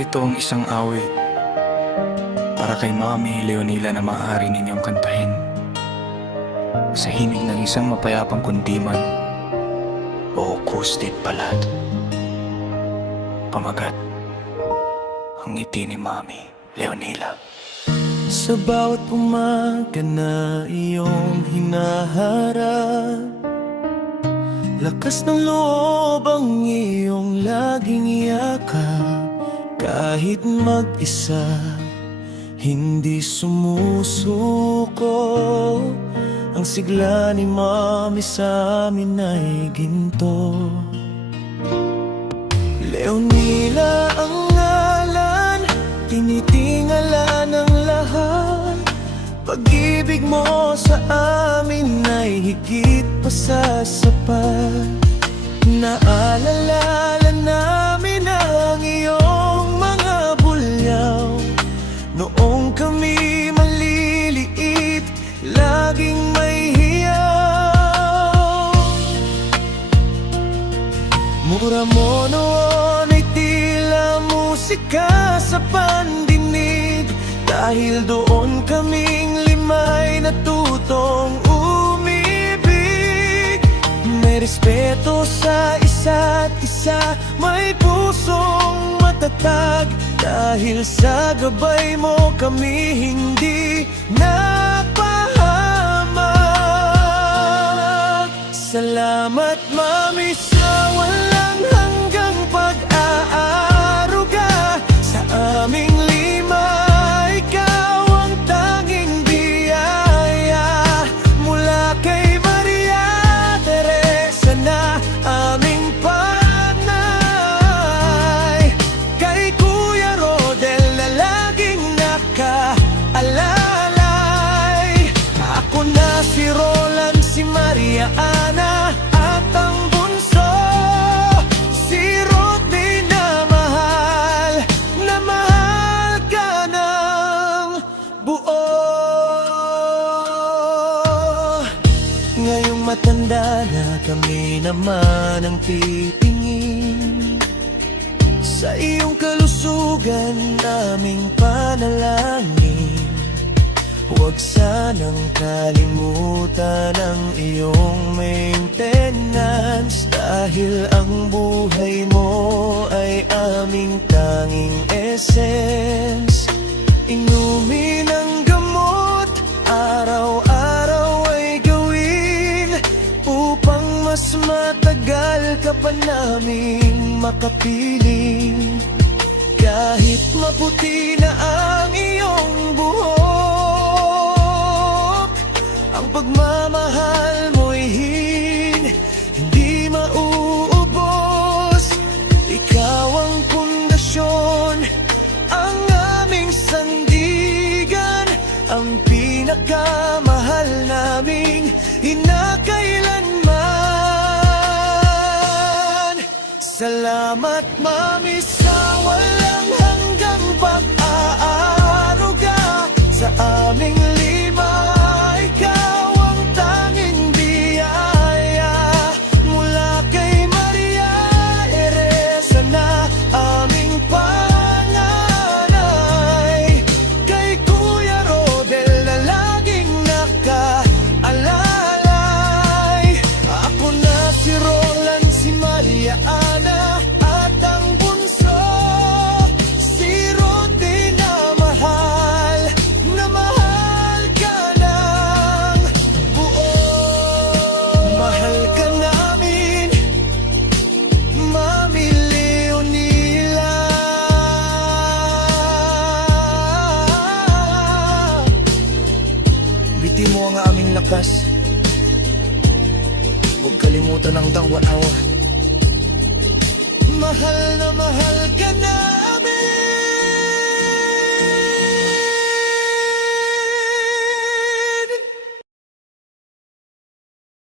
Narito ang isang awit para kay Mami Leonila na maaari ninyong kantahin sa himig ng isang mapayapang kundiman o acoustic ballad. Pamagat, ang ngiti ni Mami Leonila. Sa bawat umaga na iyong hinaharap, lakas ng loob ang iyong laging yakap. Kahit mag-isa, hindi sumusuko. Ang sigla ni Mami sa amin ay ginto. Leonila ang ngalan, tinitingala ng lahat. Pag-ibig mo sa amin ay higit pa sa sapat. Naalala namin ang iyong mga bulyaw noong kami maliliit, laging may hiyaw. Mura mo noon ay tila musika sa pandinig, dahil doon kaming lima'y natutong umibig. May respeto sa isa't isa, may pusong matatag, dahil sa gabay mo kami hindi napahamak. Salamat Mami sa walang hanggang pag-aaruga sa aming lima. Ikaw ang tanging biyaya mula kay Maria Teresa na aming panay, kay Kuya Rodel na laging nakaalalay. Ako na si Roland, si Maria Ana, at ang bunso si Rodney na mahal ka ng buo. Ngayong matanda na, kami naman ang titingin sa iyong kalusugan, naming panalangin. Huwag sanang kalimutan ang iyong maintenance, dahil ang buhay mo ay aming tanging essence. Inumin ang gamot, araw-araw ay gawin, upang mas matagal ka pa naming makapiling. Kahit maputi na ang iyong buhok, ang pagmamahal mo'y hindi mauubos. Ikaw ang pundasyon, ang aming sandigan, ang pinakamahal naming hinakailanman. Salamat Mami sa walang hanggang pag-aaruga sa aming lima. Ikaw ang tanging biyaya mula kay Maria Teresa na aming panganay, kay Kuya Rodel na laging nakaalalay. Ako na si Roland, si Maria Ana, at ang bunso si Rodney na mahal ka ng buo. Mahal ka namin, Mami Leonila. Biti mo ang aming lakas, huwag kalimutan ang tawa-awa. Mahal na mahal